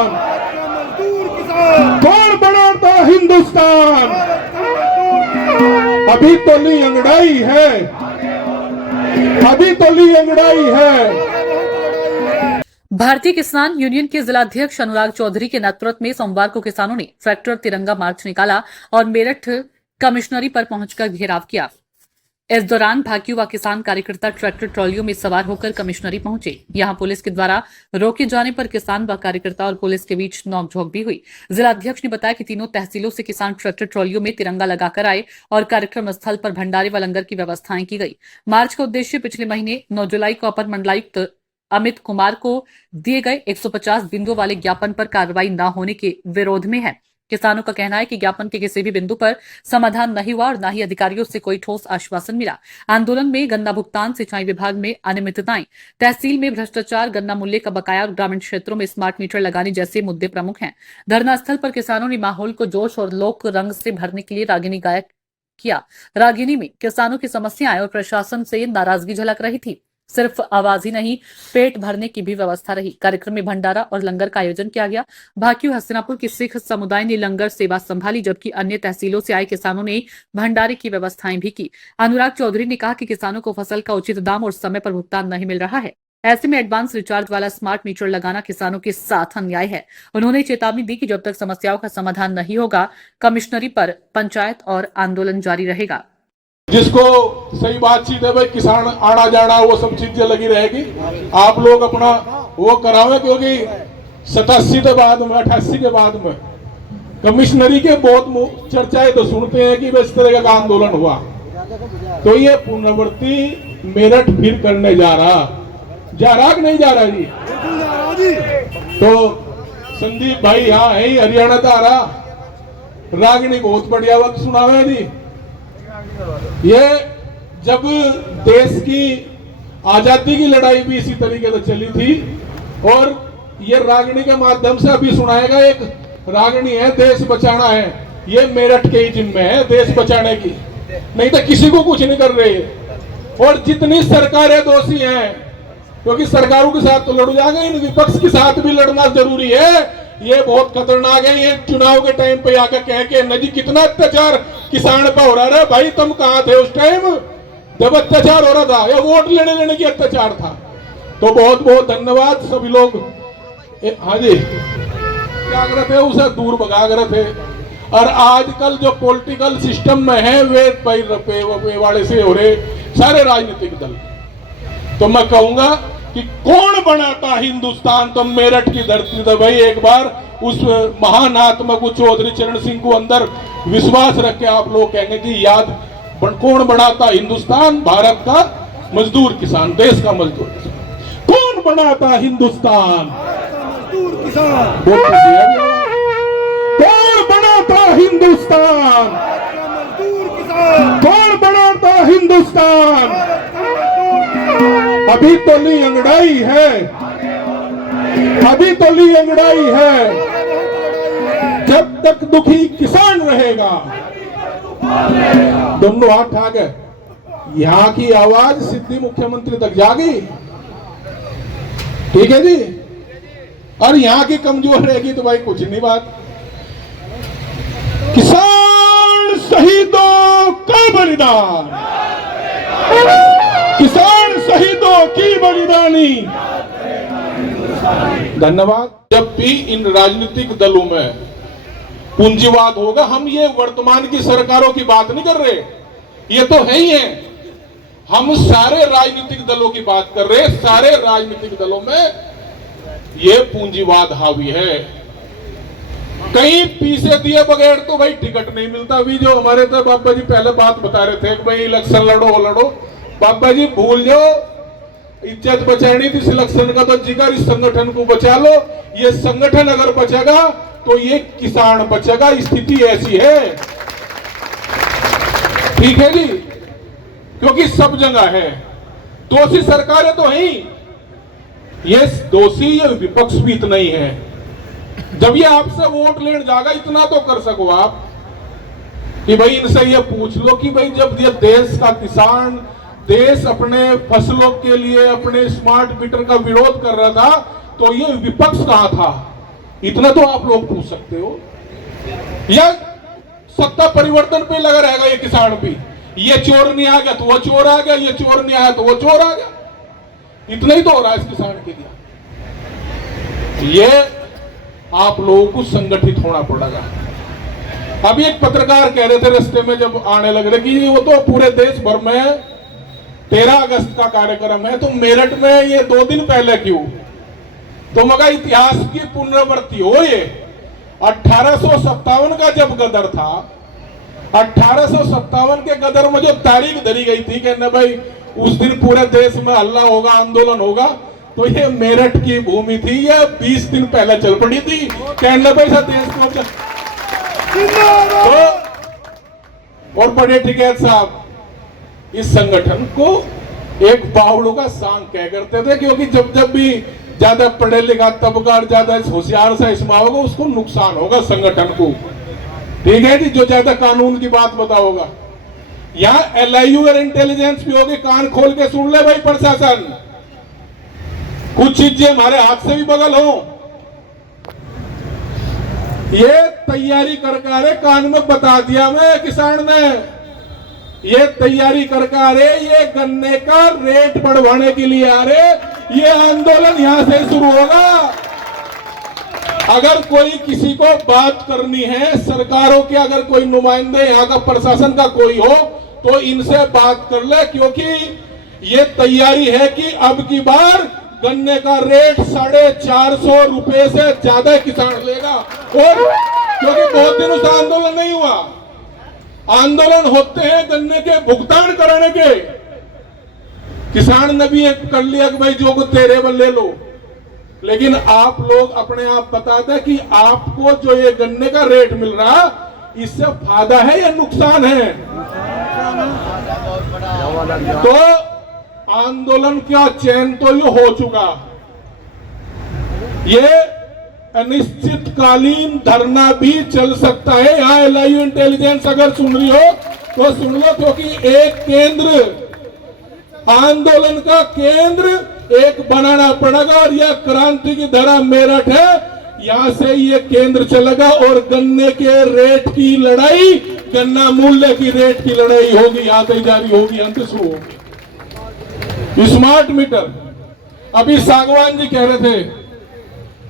किसान, कौन बनाता हिंदुस्तान। अभी तो ली अंगड़ाई है, अभी तो ली अंगड़ाई है। भारतीय किसान यूनियन के जिलाध्यक्ष अनुराग चौधरी के नेतृत्व में सोमवार को किसानों ने ट्रैक्टर तिरंगा मार्च निकाला और मेरठ कमिश्नरी पर पहुंचकर घेराव किया। इस दौरान भाकियू व किसान कार्यकर्ता ट्रैक्टर ट्रॉलियों में सवार होकर कमिश्नरी पहुंचे। यहां पुलिस के द्वारा रोके जाने पर किसान व कार्यकर्ता और पुलिस के बीच नोकझोंक भी हुई। जिलाध्यक्ष ने बताया कि तीनों तहसीलों से किसान ट्रैक्टर ट्रॉलियों में तिरंगा लगाकर आए और कार्यक्रम स्थल पर भंडारे व लंगर की व्यवस्थाएं की गई। मार्च का उद्देश्य पिछले महीने 9 जुलाई को अपर मंडलायुक्त अमित कुमार को दिए गए 150 बिंदुओं वाले ज्ञापन पर कार्रवाई न होने के विरोध में है। किसानों का कहना है कि ज्ञापन के किसी भी बिंदु पर समाधान नहीं हुआ और न ही अधिकारियों से कोई ठोस आश्वासन मिला। आंदोलन में गन्ना भुगतान, सिंचाई विभाग में अनियमितताएं, तहसील में भ्रष्टाचार, गन्ना मूल्य का बकाया और ग्रामीण क्षेत्रों में स्मार्ट मीटर लगाने जैसे मुद्दे प्रमुख हैं। धरना स्थल पर किसानों ने माहौल को जोश और लोक रंग से भरने के लिए रागिनी गायक किया। रागिनी में किसानों की समस्याएं और प्रशासन से नाराजगी झलक रही थी। सिर्फ आवाज ही नहीं, पेट भरने की भी व्यवस्था रही। कार्यक्रम में भंडारा और लंगर का आयोजन किया गया। भाकियू हस्तिनापुर की सिख समुदाय ने लंगर सेवा संभाली, जबकि अन्य तहसीलों से आए किसानों ने भंडारे की व्यवस्थाएं भी की। अनुराग चौधरी ने कहा कि किसानों को फसल का उचित दाम और समय पर भुगतान नहीं मिल रहा है। ऐसे में एडवांस रिचार्ज वाला स्मार्ट मीटर लगाना किसानों के साथ अन्याय है। उन्होंने चेतावनी दी कि जब तक समस्याओं का समाधान नहीं होगा, कमिश्नरी पर पंचायत और आंदोलन जारी रहेगा। जिसको सही बातचीत है भाई, किसान आना जाना वो सब चीजें लगी रहेगी। आप लोग अपना वो करावे, क्योंकि 87 के बाद में 88 के बाद में कमिश्नरी के बहुत चर्चाएं तो सुनते हैं कि इस तरह का आंदोलन हुआ, तो ये पुनरावृत्ति मेरठ फिर करने जा रहा कि नहीं जा रहा जी। तो संदीप भाई यहाँ है, हरियाणा का आ रहा, रागिनी बहुत बढ़िया वक्त सुनावे जी। ये जब देश की आजादी की लड़ाई भी इसी तरीके से चली थी, और ये रागिनी के माध्यम से अभी सुनाएगा। एक रागिनी है, देश बचाना है, ये मेरठ के ही जिम्मे है देश बचाने की, नहीं तो किसी को कुछ नहीं कर रही है। और जितनी सरकारें दोषी हैं, क्योंकि सरकारों के साथ तो लड़ जाएंगे, इन विपक्ष के साथ भी लड़ना जरूरी है। ये बहुत खतरनाक है। ये चुनाव के टाइम पे आकर कह के न जी कितना अत्याचार किसान पे हो रहा है। भाई तुम कहां थे उस टाइम जब अत्याचार हो रहा था, या वोट लेने की अत्याचार था। तो बहुत बहुत धन्यवाद सभी लोग। हाँ जी, क्या कर रहे थे, उसे दूर भगा रहे थे। और आजकल जो पॉलिटिकल सिस्टम में है वे पे वाले से हो रहे सारे राजनीतिक दल। तो मैं कहूंगा कि कौन बनाता हिंदुस्तान, तो मेरठ की धरती तो भाई एक बार उस महान आत्मा को चौधरी चरण सिंह को अंदर विश्वास रख के आप लोग कहेंगे कि याद कौन बनाता हिंदुस्तान, भारत का मजदूर किसान, देश का मजदूर किसान। कौन बनाता हिंदुस्तान, मजदूर किसान। कौन बनाता हिंदुस्तान, मजदूर किसान। कौन बनाता हिंदुस्तान। अभी तो ली अंगड़ाई है, अभी तो ली अंगड़ाई है। जब तक दुखी किसान रहेगा, दोनों हाथ आ गए। यहाँ की आवाज सीधी मुख्यमंत्री तक जागी, ठीक है जी। और यहाँ की कमजोर रहेगी तो भाई कुछ नहीं बात। किसान शहीदों का बलिदान, किसान शहीदों की बलिदानी। धन्यवाद। जब भी इन राजनीतिक दलों में पूंजीवाद होगा, हम ये वर्तमान की सरकारों की बात नहीं कर रहे, ये तो है ही है। हम सारे राजनीतिक दलों की बात कर रहे हैं। सारे राजनीतिक दलों में ये पूंजीवाद हावी है। कहीं पैसे दिए बगैर तो भाई टिकट नहीं मिलता। अभी जो हमारे तो बाबा जी पहले बात बता रहे थे कि भाई इलेक्शन लड़ो, बाबा जी भूल जाओ, इज्जत बचानी थी सिलेक्शन का तो जिगर इस संगठन को बचा लो। ये संगठन अगर बचेगा तो ये किसान बचेगा। स्थिति ऐसी है, ठीक है जी, क्योंकि सब जगह है। दोषी सरकारें तो है ही, ये दोषी ये विपक्ष भी इतना ही है। जब ये आपसे वोट लेने जाएगा, इतना तो कर सको आप कि भाई इनसे ये पूछ लो कि भाई जब ये देश का किसान, देश अपने फसलों के लिए अपने स्मार्ट मीटर का विरोध कर रहा था, तो ये विपक्ष कहां था। इतना तो आप लोग पूछ सकते हो। या सत्ता परिवर्तन पे लगा रहेगा ये किसान भी, ये चोर नहीं आ गया तो वो चोर आ गया, ये चोर नहीं आया तो वो चोर आ गया। इतना ही तो हो रहा है इस किसान के लिए। ये आप लोगों को संगठित होना पड़ेगा। अभी एक पत्रकार कह रहे थे रास्ते में जब आने लग रहे कि वो तो पूरे देश भर में 13 अगस्त का कार्यक्रम है, तो मेरठ में ये 2 दिन पहले क्यों? तो मगर इतिहास की पुनरावृत्ति हो। ये 1857 का जब गदर था, 1857 के गदर में जो तारीख धरी गई थी कि न भाई उस दिन पूरे देश में हल्ला होगा, आंदोलन होगा, तो ये मेरठ की भूमि थी। ये 20 दिन पहले चल पड़ी थी कहना भाई सा देश को। तो और बड़े टिकैत साहब इस संगठन को एक बावड़ों का सांग कह करते थे, क्योंकि जब जब भी ज्यादा पढ़े लिखा तबका ज्यादा होशियार सा इसमें होगा उसको नुकसान होगा संगठन को। ठीक है जी, जो ज्यादा कानून की बात बताओगा। यहाँ LIU और इंटेलिजेंस भी होगी, कान खोल के सुन ले भाई प्रशासन। कुछ चीजें हमारे हाथ से भी बगल हो। ये तैयारी कर कान में बता दिया मैं किसान ने, ये तैयारी कर ये गन्ने का रेट बढ़वाने के लिए आ रहे। ये आंदोलन यहां से शुरू होगा। अगर कोई किसी को बात करनी है, सरकारों के अगर कोई नुमाइंदे यहाँ का प्रशासन का कोई हो तो इनसे बात कर ले, क्योंकि ये तैयारी है कि अब की बार गन्ने का रेट 450 रुपए से ज्यादा किसान लेगा। और क्योंकि बहुत दिनों से आंदोलन नहीं हुआ, आंदोलन होते हैं गन्ने के भुगतान कराने के। किसान ने भी एक कर लिया कि भाई जो को तेरे बल ले लो, लेकिन आप लोग अपने आप बताते हैं कि आपको जो ये गन्ने का रेट मिल रहा इससे फायदा है या नुकसान है। तो आंदोलन का चयन तो ये हो चुका। ये अनिश्चितकालीन धरना भी चल सकता है। यहाँ LIU इंटेलिजेंस अगर सुन रही हो तो सुन लो, क्योंकि एक केंद्र आंदोलन का केंद्र एक बनाना पड़ेगा। और यह क्रांति की धरा मेरठ है, यहां से ये केंद्र चलेगा और गन्ने के रेट की लड़ाई, गन्ना मूल्य की रेट की लड़ाई होगी, यहां से जारी होगी, अंत शुरू होगी। स्मार्ट मीटर, अभी सागवान जी कह रहे थे,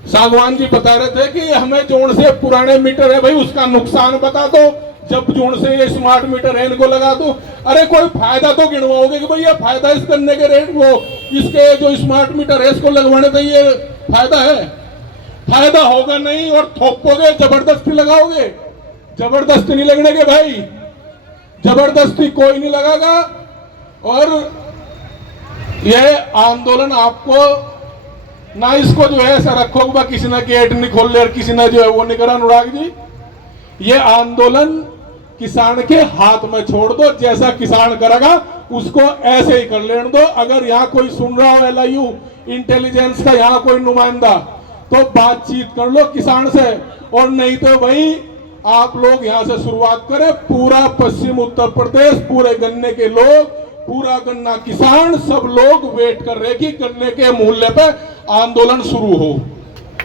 सागवान जी बता रहे थे कि हमें जोड़ से पुराने मीटर है भाई उसका नुकसान बता दो, जब जोड़ से ये स्मार्ट मीटर है इनको लगा दो। अरे कोई फायदा तो गिनवाओगे कि भाई ये फायदा इस गन्ने के रेट वो इसके जो स्मार्ट मीटर है इसको लगवाने से ये फायदा है? फायदा होगा नहीं। और थोपोगे, जबरदस्ती लगाओगे, जबरदस्ती नहीं लगने के भाई, जबरदस्ती कोई नहीं लगागा। और ये आंदोलन आपको ना इसको जो है ऐसा रखोगे किसी ने गेट नहीं खोल ले और किसी ने जो है वो नहीं करा। अनुराग जी, ये आंदोलन किसान के हाथ में छोड़ दो, जैसा किसान करेगा उसको ऐसे ही कर लेने दो। अगर यहाँ कोई सुन रहा हो LIU इंटेलिजेंस का यहाँ कोई नुमाइंदा, तो बातचीत कर लो किसान से। और नहीं तो भाई आप लोग यहाँ से शुरुआत करें। पूरा पश्चिम उत्तर प्रदेश, पूरे गन्ने के लोग, पूरा गन्ना किसान, सब लोग वेट कर रहे कि गन्ने के मूल्य पे आंदोलन शुरू हो।